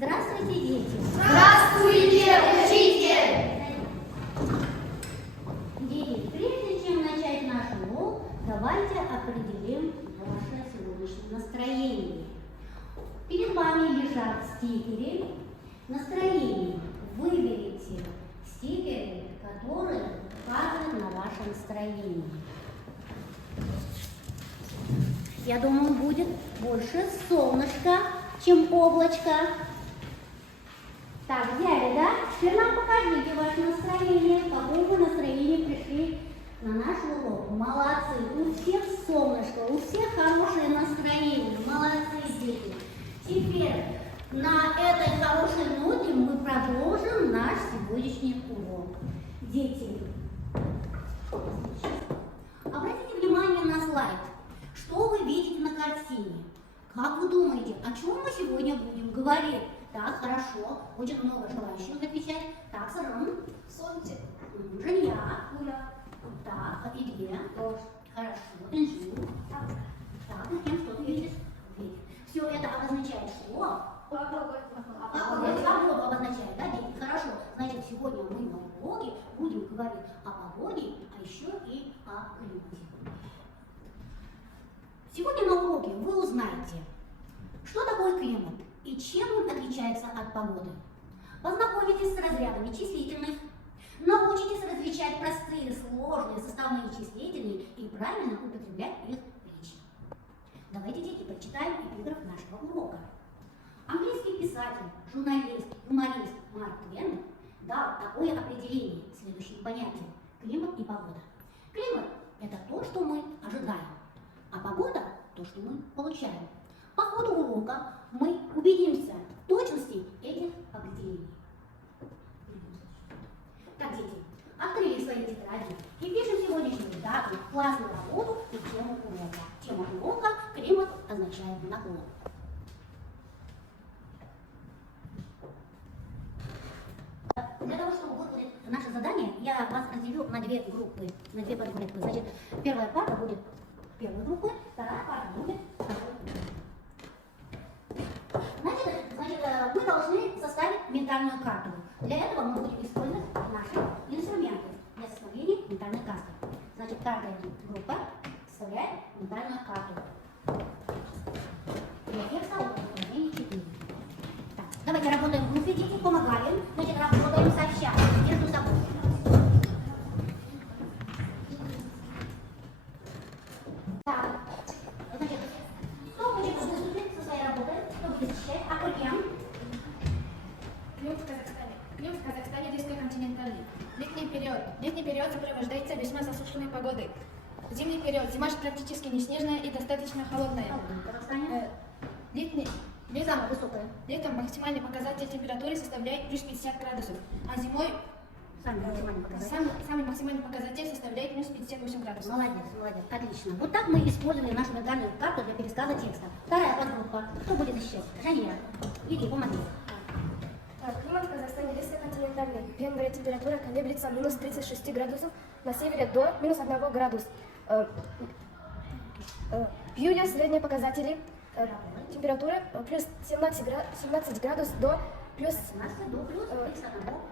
Здравствуйте, дети! Здравствуйте, учитель! Дети, прежде чем начать наш урок, давайте определим ваше сегодняшнее настроение. Перед вами лежат стикеры настроения. Выберите стикеры, которые указывают на ваше настроение. Я думаю, будет больше солнышка, чем облачко. Так, взяли, да? Теперь нам покажите ваше настроение, в каком вы настроении пришли на наш урок. Молодцы, у всех солнышко, у всех хорошее настроение. Молодцы, дети. Теперь на этой хорошей ноте мы продолжим наш сегодняшний урок. Дети, обратите внимание на слайд. Что вы видите на картине? Как вы думаете, о чем мы сегодня будем говорить? Так, хорошо. Очень много желающих отвечать. Так, Саран. Солнце. Женя. Уля. Так, и где? Хорошо. Инжу. Так, и кем что ты видишь? Все это обозначает что? Погоду обозначает, да, дети? Хорошо. Значит, сегодня мы на уроке будем говорить о погоде, а еще и о климате. Сегодня на уроке вы узнаете, что такое климат и чем он отличается от погоды. Познакомитесь с разрядами числительных, научитесь различать простые, сложные, составные числительные и правильно употреблять их в речи. Давайте, дети, прочитаем эпиграф нашего урока. Английский писатель, журналист, юморист Марк Твен дал такое определение следующим понятиям: климат и погода. Климат – это то, что мы ожидаем, а погода – то, что мы получаем. По ходу урока мы убедимся в точности этих определений. Так, дети, открыли свои тетради и пишем сегодняшнюю дату, классную работу и тему урока. Тема урока – климат означает наклон. Для того, чтобы выполнить наше задание, я вас разделю на две группы, на две подгруппы. Значит, первая пара будет первой группы, вторая пара будет второй группы. Значит, мы должны составить ментальную карту. Для этого мы будем использовать наши инструменты для составления ментальной карты. Значит, каждая группа составляет ментальную карту. Для текста упражнение 4. Так, давайте работаем в группе, дети, помогаем. Значит, работаем сообща между собой. Так, значит, кто хочет выступить со своей работой? Кто будет защищать? А кто кем? Климат в Казахстане. Климат в Казахстане низкоконтинентальный. Летний период сопровождается весьма засушливой погодой. Зимний период. Зима практически не снежная и достаточно холодная. Летом максимальный показатель температуры составляет плюс 50 градусов, а зимой самый максимальный показатель составляет плюс 58 градусов. Молодец, молодец, отлично. Вот так мы использовали нашу ментальную карту для пересказа текста. Вторая подгруппа. Кто будет защищать? Жания, иди, помоги. Климат в Казахстане низкоконтинентальный. В январе температура колеблется минус 36 градусов, на севере до минус 1 градус. В июле средние показатели температуры плюс 17 градус до плюс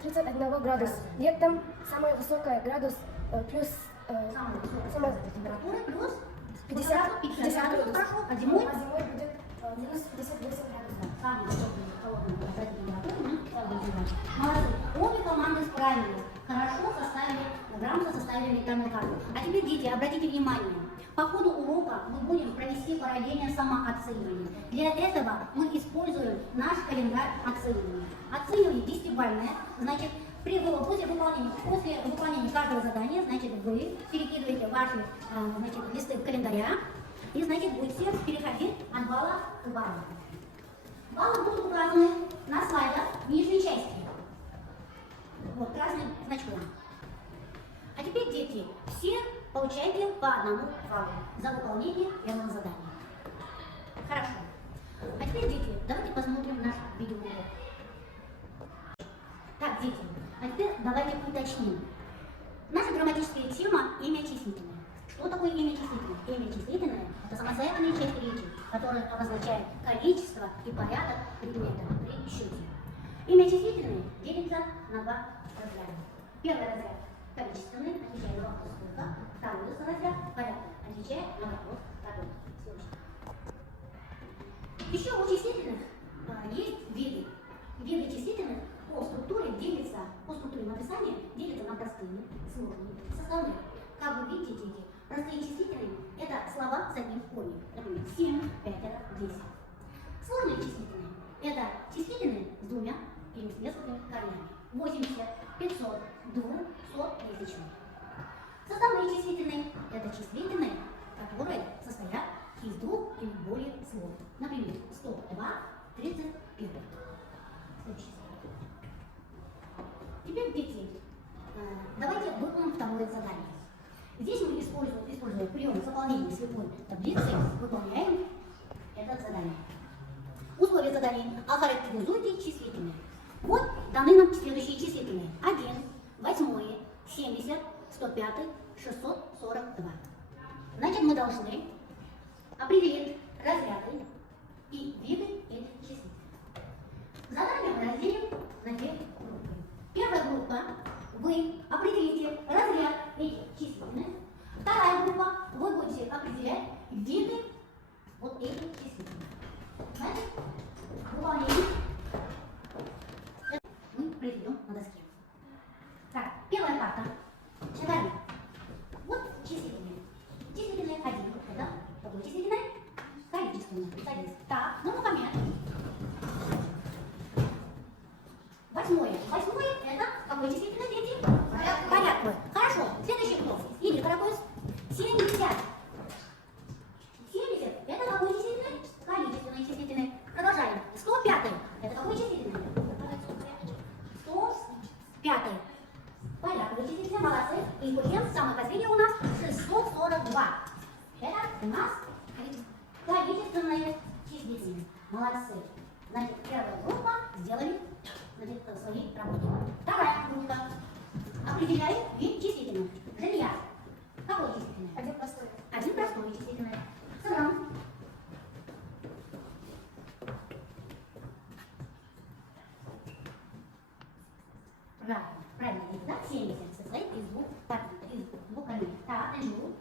31 градус. Летом самая высокая градус плюс Температура плюс 50 градусов. хорошо, а зимой? будет минус 58 градусов. Самый высокий холодный показатель температуры минус 58 градусов. Молодцы, обе команды справились. Хорошо грамотно составили ментальную карту. А теперь, дети, обратите внимание. По ходу урока мы будем провести проведение самооценивания. Для этого мы используем наш календарь оценивания. Оценивание 10-бальное, значит, после выполнения каждого задания, значит, вы перекидываете ваши листы календаря и, значит, будете переходить от балла к баллу. Баллы будут указаны на слайдах в нижней части. Вот, красным значком. А теперь, дети, все получаете по одному баллу за выполнение первого задания. Хорошо. А теперь, дети, давайте посмотрим наш видеоурок. Так, дети, а теперь давайте уточним. Наша грамматическая тема – имя числительное. Что такое имя числительное? Имя числительное – это самостоятельная часть речи, которая обозначает количество и порядок предметов при счете. Имя числительные делится на два разряда. Первый разряд количественный, отвечая на вопрос сколько. Второй разряд порядок, отвечая на вопрос какой. Еще у числительных есть виды. Виды числительных по структуре делятся, по структуре написания делятся на простые, сложные, составные. Как вы видите, дети, простые числительные – это слова с одним корнем. Например, 7, 5, 10. Сложные числительные – это числительные с двумя или с несколькими корнями. 80, 500, 200, 1000. Составные числительные – это числительные, которые состоят из двух или более слов. Например, 102, 31. Теперь, дети, давайте выполним второе задание. Здесь мы используя прием заполнения слепой таблицы, выполняем это задание. Условия задания. Охарактеризуйте числительные. Вот даны нам следующие числительные. 1, 8, 70, 105, 642. Значит, мы должны определить разряды и виды этих числительных. Задание мы разделим на две группы. Первая группа, вы определите разряд этих числительных. Вторая группа, вы будете определять виды вот этих числительных. Значит, выполнение мы произведем на доске. Так, первая карта. Читаем. Вот числительные. Числительные 1. Это какое числительное? Количественное. Так, ну момент. 8. 8 это какое числительное, дети? Порядковое. Хорошо. Следующий вопрос. Или вопрос. 70. 70 это какое числительное? Количественное числительное. Продолжаем. 105. Это какое числительное? 105. Порядковое числительное. Молодцы. И затем самое последнее у нас 642. Это у нас количественное числительное. Молодцы. Значит, первая группа сделали свои работы. Вторая группа. Определяет вид числительных. Жилья. Какое числительное? Один простой. Один простой числительное. Сам. Правильно. Правильно. Да? 70 состоит из двух корней. Так, Анжу.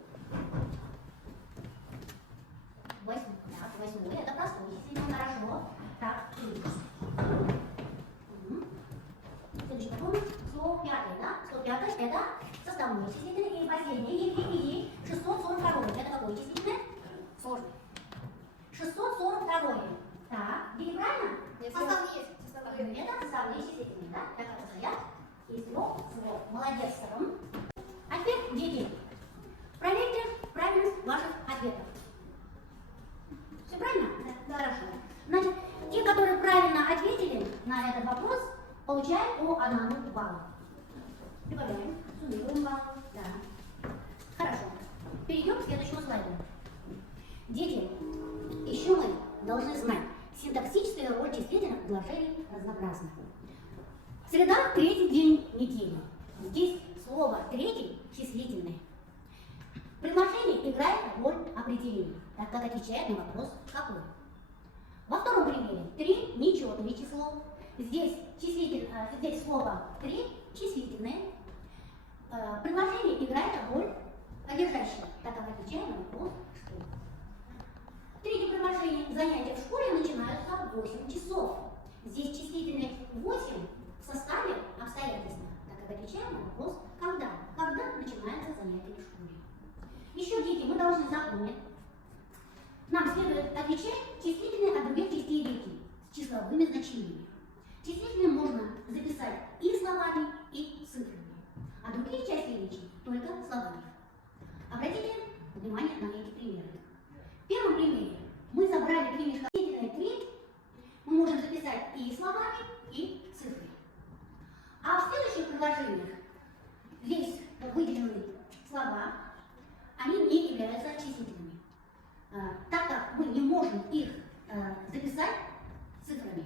8. Так, 8. Это простой числительное. Хорошо. Так, следующий вопрос. 105, да? 105 это составное числительное. И последнее. И 642. Это какое числительное? Сложное. 642. Так, или правильно? Составные. Это составные числительные, да? Так как состоят из трех слов. Молодец, Сарам. А теперь, дети, проверьте правильность ваших ответов. Все правильно? Да. Хорошо. Значит, те, которые правильно ответили на этот вопрос, получают по 1 баллу. Прибавляем, суммируем баллы. Да. Хорошо. Перейдем к следующему слайду. Дети, еще мы должны знать, синтаксическая роль числительных предложений разнообразна. Среда – третий день недели. Здесь слово «третий» числительное. Предложение играет роль определения, так как отвечает на вопрос «какой?». Во втором примере 3 – нечетное число. Здесь слово 3 числительное. Предложение играет роль одержащая, так как отвечает на вопрос «что?». Третье предложение. Занятия в школе начинаются в 8 часов. Здесь числительное 8 в составе обстоятельства, так как отвечает на вопрос «когда?». Когда начинается занятие в школе. Еще, дети, мы должны запомнить, нам следует отличать числительные от других частей речи с числовыми значениями. Числительные можно записать и словами, и цифрами, а другие части речи только словами. Обратите внимание на эти примеры. В первом примере мы забрали клинишко числительное 3, мы можем записать и словами, и цифрами. А в следующих предложениях здесь выделены слова, они не являются числительными, так как мы не можем их записать цифрами.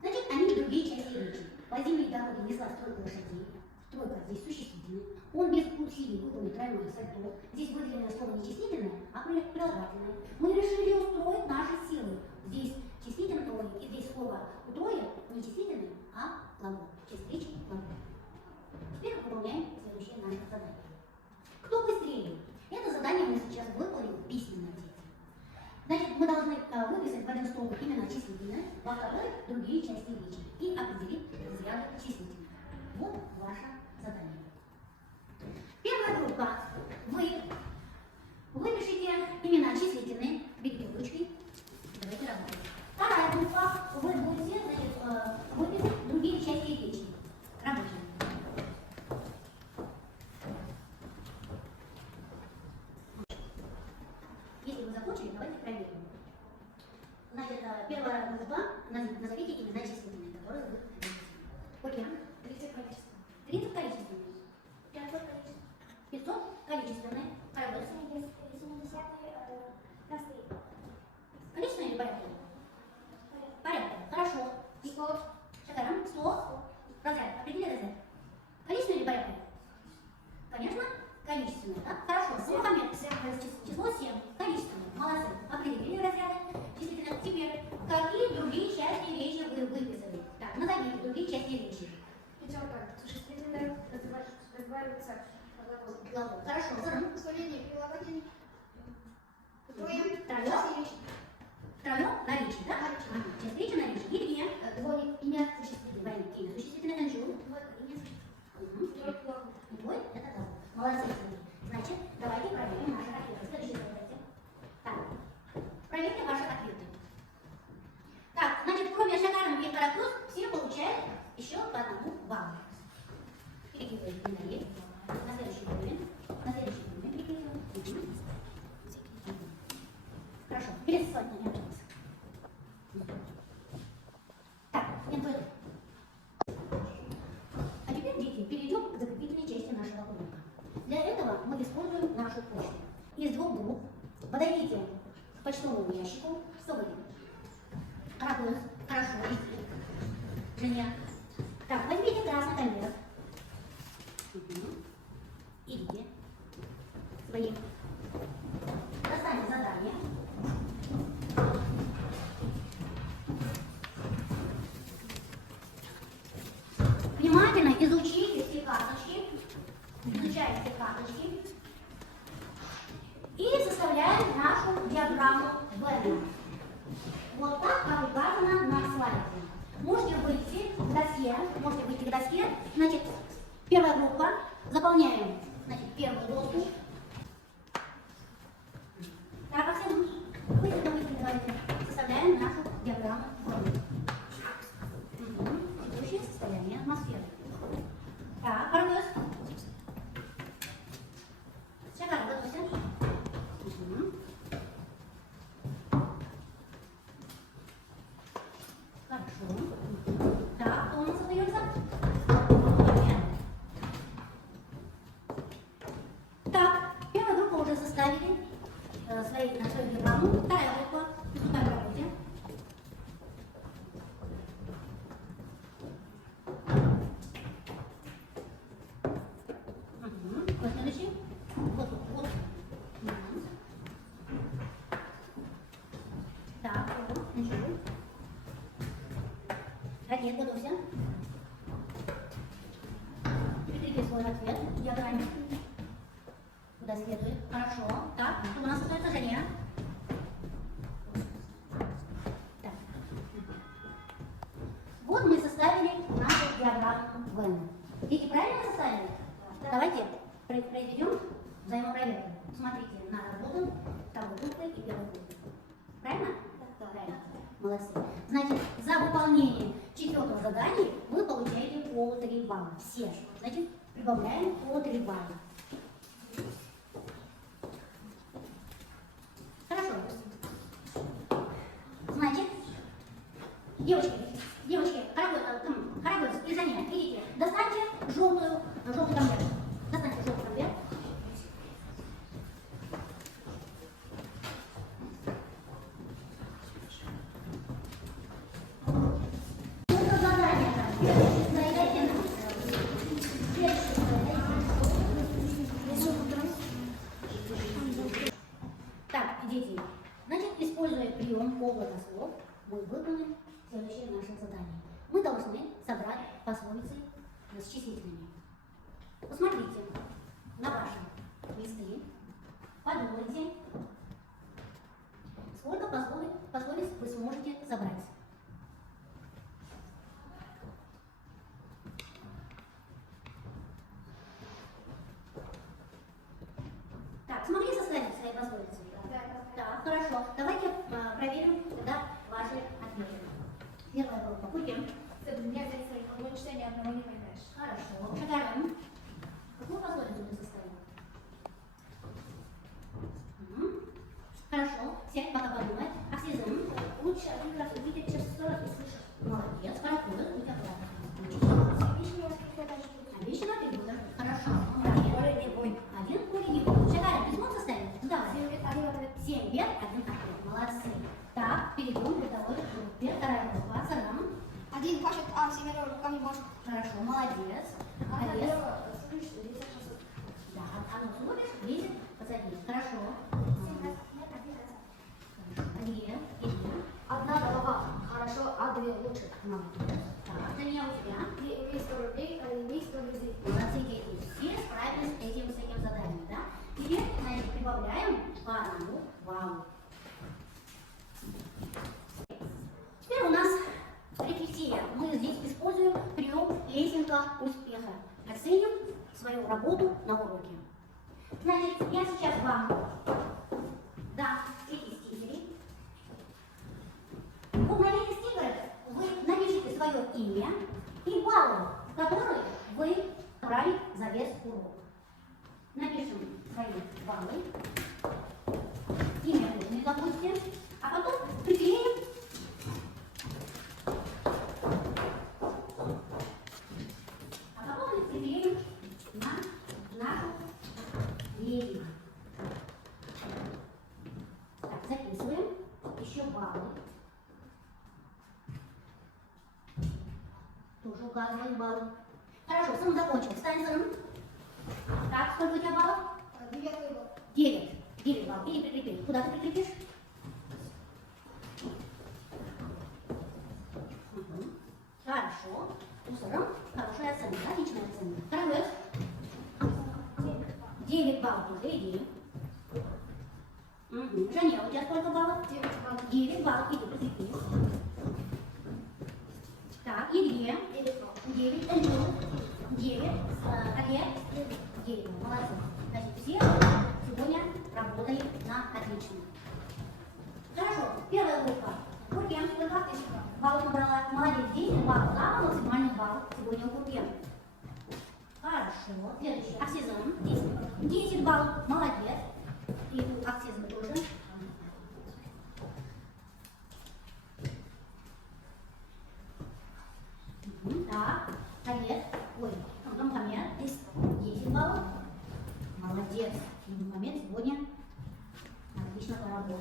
Значит, они другие части речи. По зимней дороге несла стройка лошадей. Стройка здесь существительная. Он без усилий выполнил тройное сальто. Здесь выделенное слово не числительное, а прилагательное. Мы решили устроить наши силы. Здесь во второй другие части речи и определить разряды числительных. Вот ваше задание. Первая группа. Вы выпишите имена числительные, берите ручки, давайте работать. Вторая группа. Вы будете, значит, выписать другие части речи. Работаем. Если вы закончили, давайте проверим. Значит, первая группа, назовите имена числительные, которые вы выписали. Окей. 30 количество. 30 количественные. 500 количество. 500 количественные. Хорошо. 70 простые. Количественные или порядковые? Порядковые. Хорошо. 100. Шагарам. 100. Разряд. Определи разряд. Количественные или порядковые? Конечно, количественные. Да? Хорошо. Мухаммед. Число 7. Количественные. Молодцы. Определили разряды. Числительных. Теперь, какие другие части речи вы выписали? Так, назовите другие части речи. Пятерка. Существительное разбивается на глагол. Глагол. Хорошо. Зарым. Словение. Прилагательное. Втроем. Втроем наречие, да? Ага. Часть речи наречие. Евгения. Дворник. Имя. Существительное. Двойник. Имя. Существительное. Анжу. Двойка. Имя. Угу. Глагол. Твой – это глагол. Молодцы. Значит, давайте проверим наши ответы. Следующий давайте. Так. Проверьте ваши ответы. Так, значит, кроме Шагарова и Каракуз, все получают еще по одному баллу. Перекидываем медали. На следующий уровень. На следующий уровень перекидываем. Угу. Хорошо. Пересылать на него. Так, нет, это. А теперь, дети, перейдем к закрепительной части нашего урока. Для этого мы используем нашу почту. Из двух групп подойдите к почтовому ящику. Что будет? Каракуз. Хорошо, идите. Женя. Так, возьмите красный конверт. Угу. Идите. Свои. Достаньте задание. Внимательно изучите все карточки, изучайте все карточки и составляем нашу диаграмму Венна. Вот так, как указано на слайде. Можете выйти к доске, значит, первая группа, заполняем, значит, первую доску. Так, а всем быстро давайте составляем нашу диаграмму Венна. Текущее состояние атмосферы. Так, Парагоз. Шагар, готовься. Угу. Хорошо. Так, кто у нас остается? Так, первая группа уже составили свою диаграмму. Вторая группа. Приступаем к работе. Кто следующий? Вот. Так, ничего. Ответ готовься. Прикрепи свой ответ. Диаграмме. Куда следует. Хорошо. Так, что у нас остается, Женя? Так. Вот мы составили нашу диаграмму Венна. Дети, правильно составили? Давайте произведем взаимопроверку. Смотрите на работу второй группы и первой группы. Правильно? Да. Правильно. Молодцы. Значит, за выполнение четвертого задания вы получаете по 3 балла. Все. Значит, прибавляем по 3 балла. Хорошо. Значит, девочки, Карагоз и Женя, видите, достаньте желтый конверт. Достаньте желтый конверт. Это задание. Зайдите на следующий. Так, дети, значит, используя прием облака слов, мы выполним следующее наше задание. Мы должны собрать пословицы с числительными. Посмотрите на ваши листы, подумайте, сколько пословиц вы сможете собрать. Первая группа. Курим. Это меня за одно чтение одного не поймешь. Хорошо. Шагаем. Какую пословицу ты составил? Хорошо. Сядь, пока подумай. Оксизм. Лучше один раз увидеть, чем 100 раз услышать. Молодец. Хорошо. Будь аккуратна. Обещано ты будешь. Хорошо. Молодец. Один поле не будет. Шагаем. Письмо составим? Ну давай. 7 лет, 1 ответ. Молодцы. Так, перейдем к бытовой группе. Вторая группа. Сарам. Один пашет, а семеро руками машет. Хорошо, молодец. Молодец. Да, оно смотришь, лезет позади. Хорошо. Один. Одна голова хорошо, а две лучше. Молодец. Так, Женя, у тебя? Имей 100 рублей, а имей 100 друзей. Молодцы, дети. Все справились с этим заданием, да? Теперь, значит, прибавляем по одному баллу. Теперь у нас рефлексия. Мы здесь используем прием лесенка успеха. Оценим свою работу на уроке. Значит, я сейчас вам дам эти стикеры. В мгновение стикеров вы напишите свое имя и баллы, которые вы набрали за весь урок. Напишем свои баллы. Имя тоже не забудьте. А потом приклеим на нашу линию. Так, записываем. Еще баллы. Тоже указываем баллы. Хорошо, сын закончил. Встань, сын. Так, сколько у тебя баллов? 9. 9 баллов. Или прикрепи. Куда ты прикрепишь? Хорошо. У Сара хорошая оценка, отличная оценка. Второй. 9 баллов уже иди. Женя, у тебя сколько баллов? 9 баллов. 9 баллов, иди, прикрепи. Так, и где? 9 баллов. 9, Эльвин. 9, Олег. 9, молодцы. Значит, все сегодня работали на отлично. Хорошо, первая группа. Курген, сколько ты баллов набрала? Молодец, 10 баллов, самый максимальный балл сегодня у Курген. Хорошо, следующий, Оксизм, 10. 10 баллов, молодец. И у Оксизма тоже. Так, Олег, ой, Мухаммед, 10 баллов. Молодец, Мухаммед сегодня отлично поработал.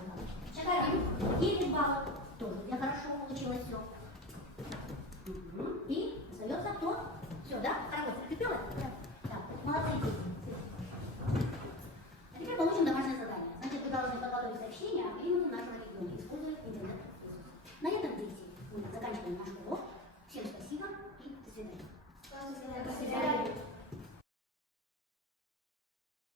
Шагарин, 9 баллов. Тоже у тебя хорошо получилось все. И остается кто? Все, да? Хорошо, прикрепила? Да. Так, молодцы дети. А теперь получим домашнее задание. Значит, вы должны подготовить сообщение о климате нашего региона, используя интернет. На этом, дети, мы заканчиваем наш урок. Всем спасибо и до свидания. До свидания.